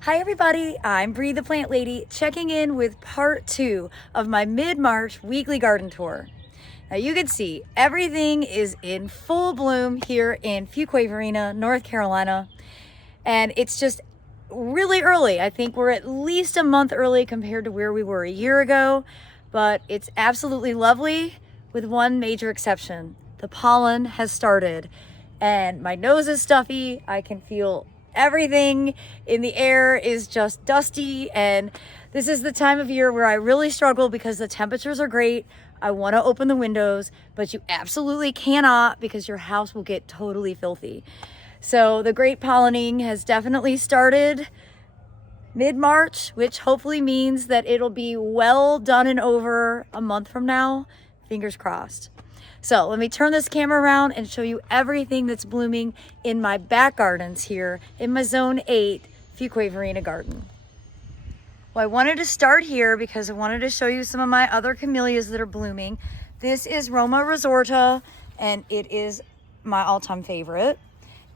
Hi everybody, I'm Bree the Plant Lady, checking in with part 2 of my mid-March weekly garden tour. Now you can see everything is in full bloom here in Fuquay-Varina, North Carolina, and it's just really early. I think we're at least a month early compared to where we were a year ago, but it's absolutely lovely with one major exception. The pollen has started and my nose is stuffy. I can feel everything in the air is just dusty, and this is the time of year where I really struggle because the temperatures are great. I want to open the windows, but you absolutely cannot because your house will get totally filthy. So the great pollinating has definitely started mid-March, which hopefully means that it'll be well done and over a month from now. Fingers crossed. So let me turn this camera around and show you everything that's blooming in my back gardens here in my Zone 8 Fuquay-Varina garden. Well, I wanted to start here because I wanted to show you some of my other camellias that are blooming. This is Roma Resorta, and it is my all-time favorite.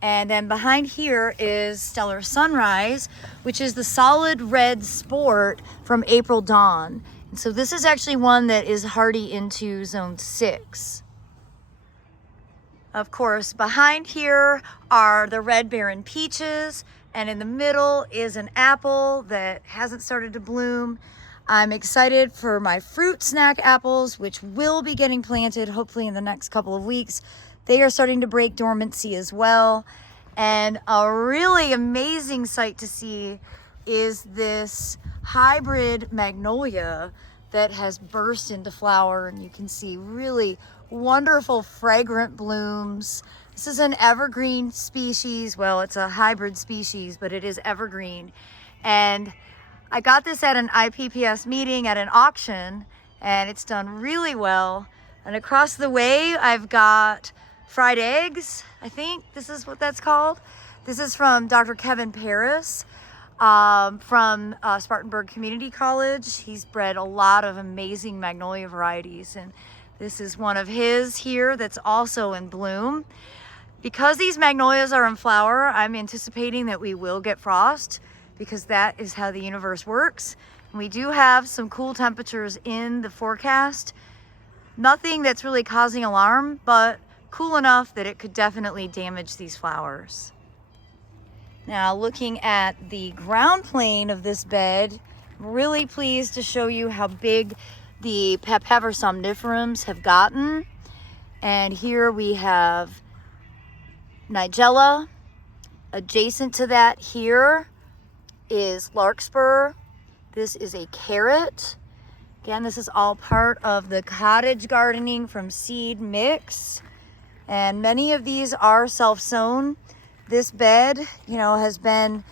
And then behind here is Stellar Sunrise, which is the solid red sport from April Dawn. And so this is actually one that is hardy into Zone 6. Of course, behind here are the Red Baron peaches, and in the middle is an apple that hasn't started to bloom. I'm excited for my fruit snack apples, which will be getting planted hopefully in the next couple of weeks. They are starting to break dormancy as well. And a really amazing sight to see is this hybrid magnolia that has burst into flower, and you can see really wonderful fragrant blooms. This is an evergreen species. Well, it's a hybrid species, but it is evergreen. And I got this at an IPPS meeting at an auction, and it's done really well. And across the way, I've got fried eggs. I think this is what that's called. This is from Dr. Kevin Paris from Spartanburg Community College. He's bred a lot of amazing magnolia varieties, and this is one of his here that's also in bloom. Because these magnolias are in flower, I'm anticipating that we will get frost because that is how the universe works. And we do have some cool temperatures in the forecast. Nothing that's really causing alarm, but cool enough that it could definitely damage these flowers. Now, looking at the ground plane of this bed, I'm really pleased to show you how big the Papaver somniferums have gotten. And here we have Nigella. Adjacent to that here is larkspur. This is a carrot. Again, this is all part of the cottage gardening from seed mix. And many of these are self-sown. This bed, has been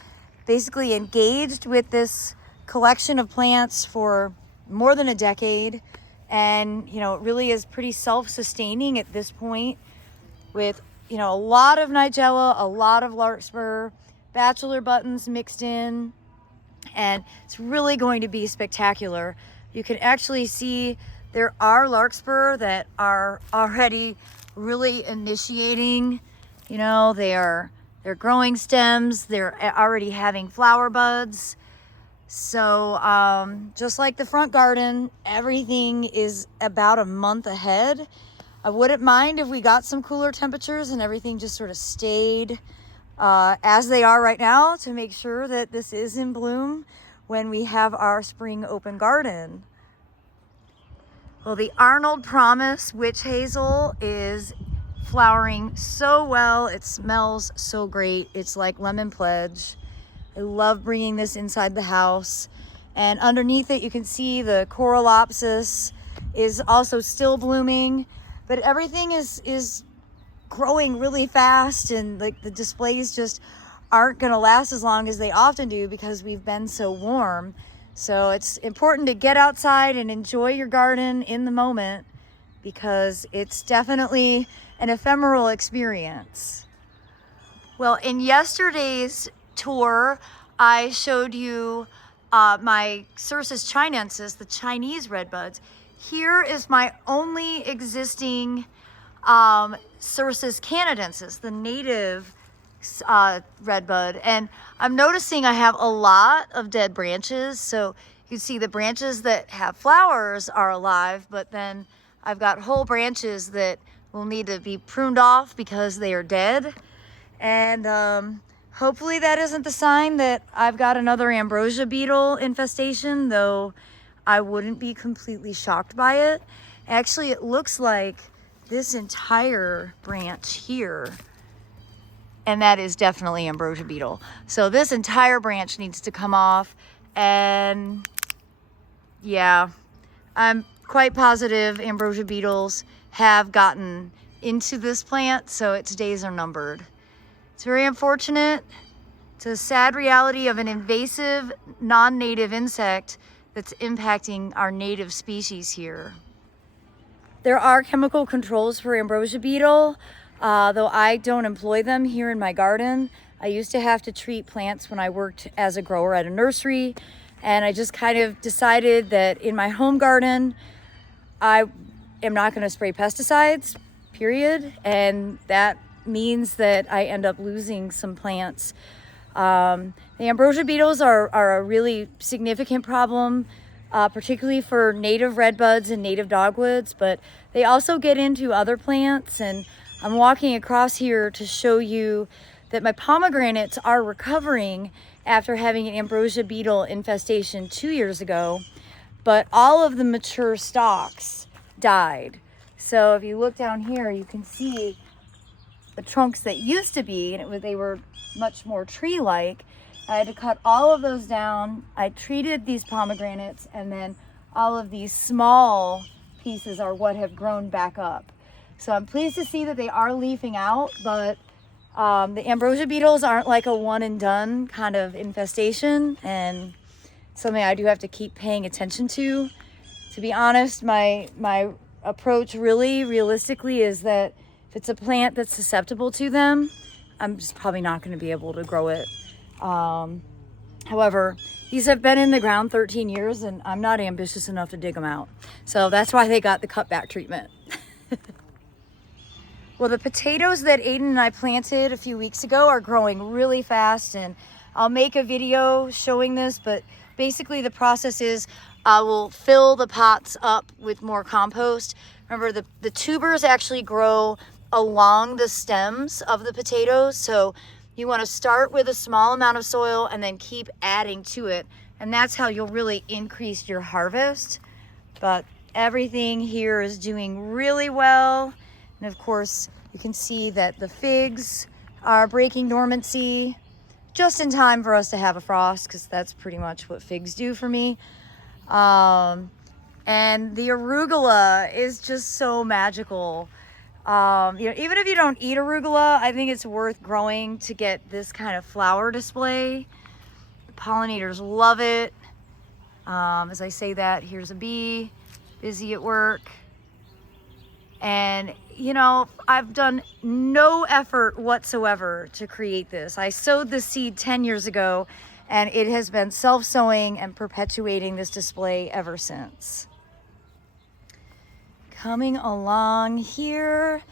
basically engaged with this collection of plants for more than a decade. And, it really is pretty self-sustaining at this point with, a lot of Nigella, a lot of larkspur, bachelor buttons mixed in. And it's really going to be spectacular. You can actually see there are larkspur that are already really initiating, they're growing stems, they're already having flower buds. So just like the front garden, everything is about a month ahead. I wouldn't mind if we got some cooler temperatures and everything just sort of stayed as they are right now to make sure that this is in bloom when we have our spring open garden. Well, the Arnold Promise Witch Hazel is flowering so well. It smells so great. It's like lemon pledge. I love bringing this inside the house. And underneath it, you can see the Coralopsis is also still blooming, but everything is growing really fast, and like the displays just aren't gonna last as long as they often do because we've been so warm. So it's important to get outside and enjoy your garden in the moment because it's definitely an ephemeral experience. Well, in yesterday's tour, I showed you my Cercis chinensis, the Chinese redbuds. Here is my only existing Cercis canadensis, the native redbud. And I'm noticing I have a lot of dead branches. So you can see the branches that have flowers are alive, but then I've got whole branches that will need to be pruned off because they are dead. And hopefully that isn't the sign that I've got another Ambrosia beetle infestation, though I wouldn't be completely shocked by it. Actually, it looks like this entire branch here, and that is definitely Ambrosia beetle. So this entire branch needs to come off, and yeah, I'm quite positive Ambrosia beetles have gotten into this plant, so its days are numbered. It's very unfortunate. It's a sad reality of an invasive, non-native insect that's impacting our native species here. There are chemical controls for Ambrosia beetle, though I don't employ them here in my garden. I used to have to treat plants when I worked as a grower at a nursery, and I just kind of decided that in my home garden, I am not going to spray pesticides, period, and that means that I end up losing some plants. The Ambrosia beetles are a really significant problem, particularly for native redbuds and native dogwoods, but they also get into other plants. And I'm walking across here to show you that my pomegranates are recovering after having an Ambrosia beetle infestation 2 years ago, but all of the mature stalks died. So if you look down here, you can see the trunks that used to be, and they were much more tree-like. I had to cut all of those down. I treated these pomegranates, and then all of these small pieces are what have grown back up. So I'm pleased to see that they are leafing out, but the Ambrosia beetles aren't like a one and done kind of infestation, and something I do have to keep paying attention to. To be honest, my approach really realistically is that if it's a plant that's susceptible to them, I'm just probably not going to be able to grow it. However, these have been in the ground 13 years and I'm not ambitious enough to dig them out. So that's why they got the cutback treatment. Well, the potatoes that Aiden and I planted a few weeks ago are growing really fast, and I'll make a video showing this, but basically the process is I will fill the pots up with more compost. Remember, the tubers actually grow along the stems of the potatoes, so you want to start with a small amount of soil and then keep adding to it, and that's how you'll really increase your harvest. But everything here is doing really well, and of course you can see that the figs are breaking dormancy just in time for us to have a frost, because that's pretty much what figs do for me. And the arugula is just so magical. Even if you don't eat arugula, I think it's worth growing to get this kind of flower display. The pollinators love it. As I say that, here's a bee busy at work. And I've done no effort whatsoever to create this. I sowed this seed 10 years ago, and it has been self-sowing and perpetuating this display ever since. Coming along here,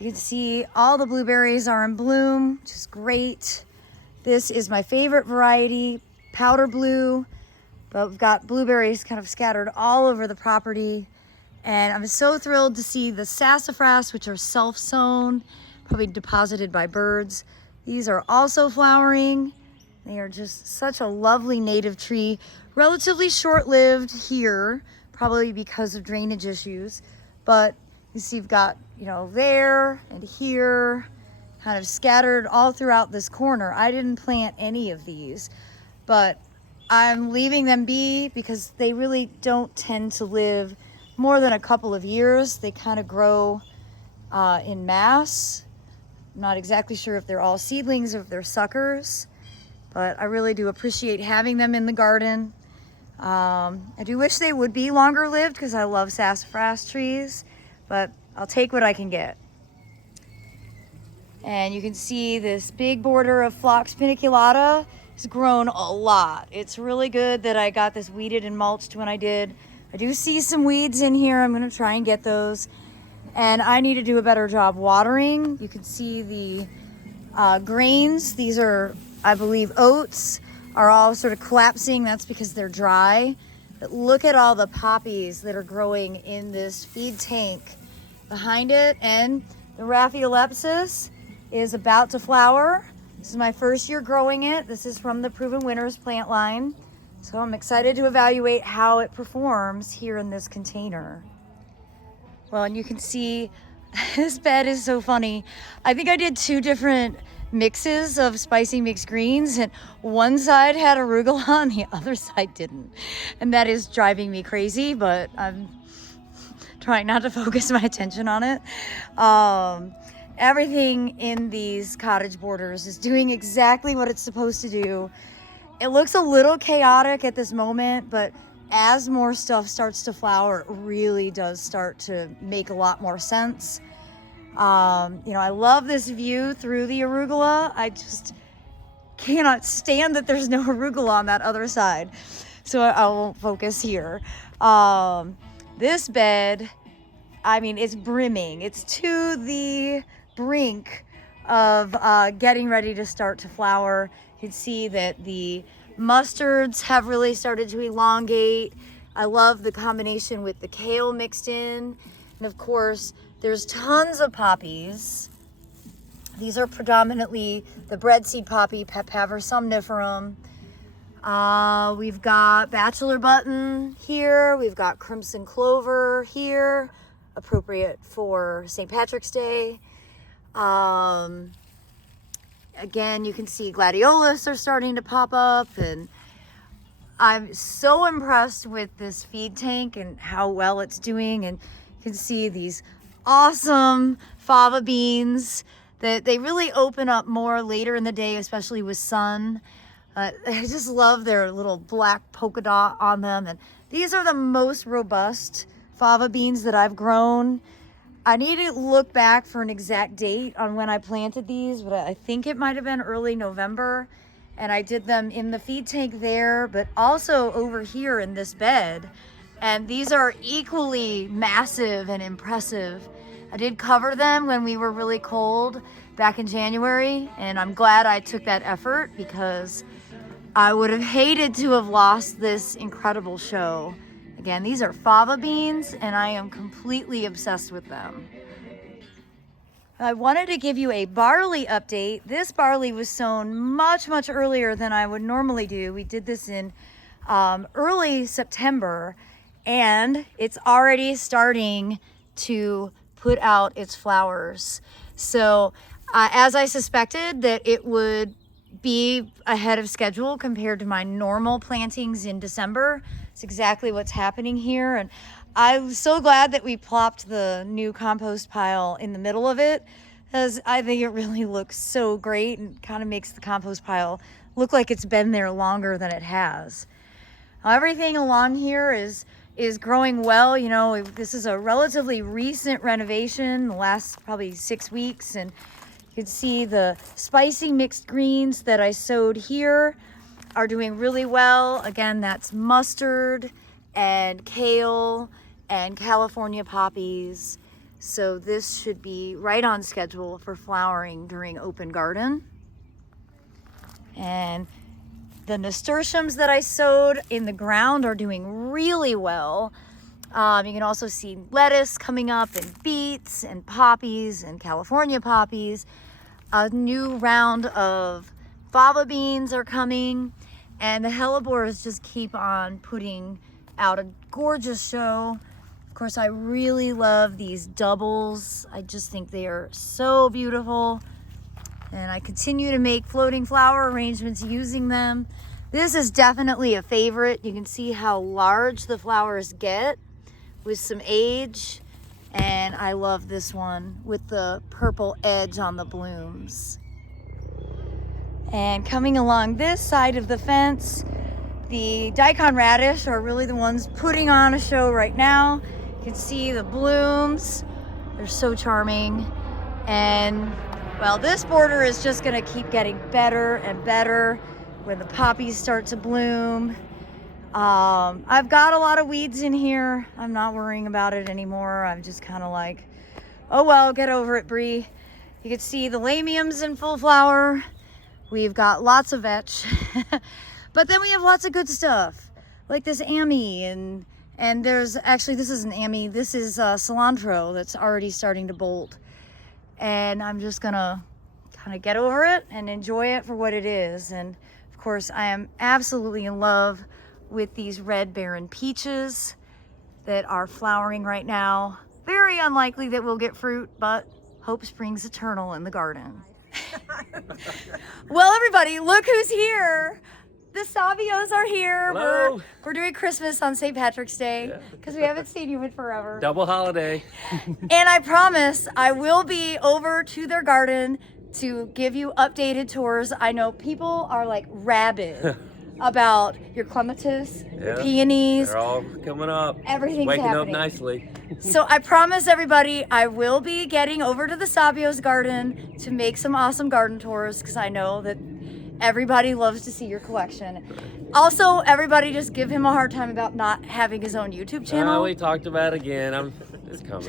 you can see all the blueberries are in bloom, which is great. This is my favorite variety, powder blue, but we've got blueberries kind of scattered all over the property. And I'm so thrilled to see the sassafras, which are self-sown, probably deposited by birds. These are also flowering. They are just such a lovely native tree, relatively short-lived here, probably because of drainage issues. But you see you've got, there and here, kind of scattered all throughout this corner. I didn't plant any of these, but I'm leaving them be because they really don't tend to live more than a couple of years. They kind of grow in mass. I'm not exactly sure if they're all seedlings or if they're suckers, but I really do appreciate having them in the garden. I do wish they would be longer lived because I love sassafras trees, but I'll take what I can get. And you can see this big border of Phlox paniculata has grown a lot. It's really good that I got this weeded and mulched when I did. I do see some weeds in here. I'm going to try and get those. And I need to do a better job watering. You can see the Grains, these are, I believe, oats, are all sort of collapsing. That's because they're dry. But look at all the poppies that are growing in this feed tank behind it. And the Raphiolepis is about to flower. This is my first year growing it. This is from the Proven Winners plant line. So I'm excited to evaluate how it performs here in this container. Well, and you can see this bed is so funny. I think I did 2 different mixes of spicy mixed greens, and one side had arugula and the other side didn't. And that is driving me crazy, but I'm trying not to focus my attention on it. Everything in these cottage borders is doing exactly what it's supposed to do. It looks a little chaotic at this moment, but as more stuff starts to flower, it really does start to make a lot more sense. I love this view through the arugula. I just cannot stand that there's no arugula on that other side. So I won't focus here. This bed, I mean, it's brimming. It's to the brink of getting ready to start to flower. You can see that the mustards have really started to elongate. I love the combination with the kale mixed in. And of course, there's tons of poppies. These are predominantly the breadseed poppy, Papaver somniferum. We've got bachelor button here. We've got crimson clover here, appropriate for St. Patrick's Day. Again, you can see gladiolus are starting to pop up, and I'm so impressed with this feed tank and how well it's doing. And you can see these awesome fava beans that they really open up more later in the day, especially with sun. I just love their little black polka dot on them. And these are the most robust fava beans that I've grown. I need to look back for an exact date on when I planted these, but I think it might have been early November. And I did them in the feed tank there, but also over here in this bed. And these are equally massive and impressive. I did cover them when we were really cold back in January, and I'm glad I took that effort because I would have hated to have lost this incredible show. Again, these are fava beans, and I am completely obsessed with them. I wanted to give you a barley update. This barley was sown much, much earlier than I would normally do. We did this in early September, and it's already starting to put out its flowers. So as I suspected that it would be ahead of schedule compared to my normal plantings in December, it's exactly what's happening here. And I'm so glad that we plopped the new compost pile in the middle of it, because I think it really looks so great and kind of makes the compost pile look like it's been there longer than it has. Everything along here is growing well. You know, this is a relatively recent renovation, the last probably 6 weeks, and you can see the spicy mixed greens that I sowed here are doing really well. Again, that's mustard and kale and California poppies. So this should be right on schedule for flowering during open garden. And the nasturtiums that I sowed in the ground are doing really well. You can also see lettuce coming up, and beets and poppies and California poppies. A new round of fava beans are coming, and the hellebores just keep on putting out a gorgeous show. Of course, I really love these doubles. I just think they are so beautiful. And I continue to make floating flower arrangements using them. This is definitely a favorite. You can see how large the flowers get with some age. And I love this one with the purple edge on the blooms. And coming along this side of the fence, the daikon radish are really the ones putting on a show right now. You can see the blooms. They're so charming. And well, this border is just gonna keep getting better and better when the poppies start to bloom. I've got a lot of weeds in here. I'm not worrying about it anymore. I'm just kind of like, oh well, get over it, Bree. You can see the lamiums in full flower. We've got lots of vetch. But then we have lots of good stuff, like this Ammi, and there's actually, this isn't Ammi, this is cilantro that's already starting to bolt. And I'm just gonna kind of get over it and enjoy it for what it is. And of course, I am absolutely in love with these red barren peaches that are flowering right now. Very unlikely that we'll get fruit, but hope springs eternal in the garden. Well, everybody, look who's here. The Savios are here. Hello. We're doing Christmas on St. Patrick's Day because we haven't seen you in forever. Double holiday. And I promise I will be over to their garden to give you updated tours. I know people are like rabid about your clematis, your peonies. They're all coming up. Everything's waking happening. up nicely. So I promise everybody I will be getting over to the Savios garden to make some awesome garden tours because I know that everybody loves to see your collection. Also, everybody just give him a hard time about not having his own YouTube channel. We talked about it again. It's coming.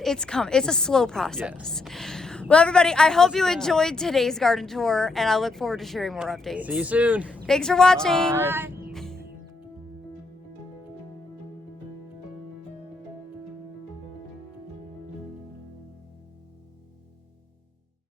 It's coming. It's a slow process. Well, everybody, I hope you enjoyed today's garden tour, and I look forward to sharing more updates. See you soon. Thanks for watching. Bye.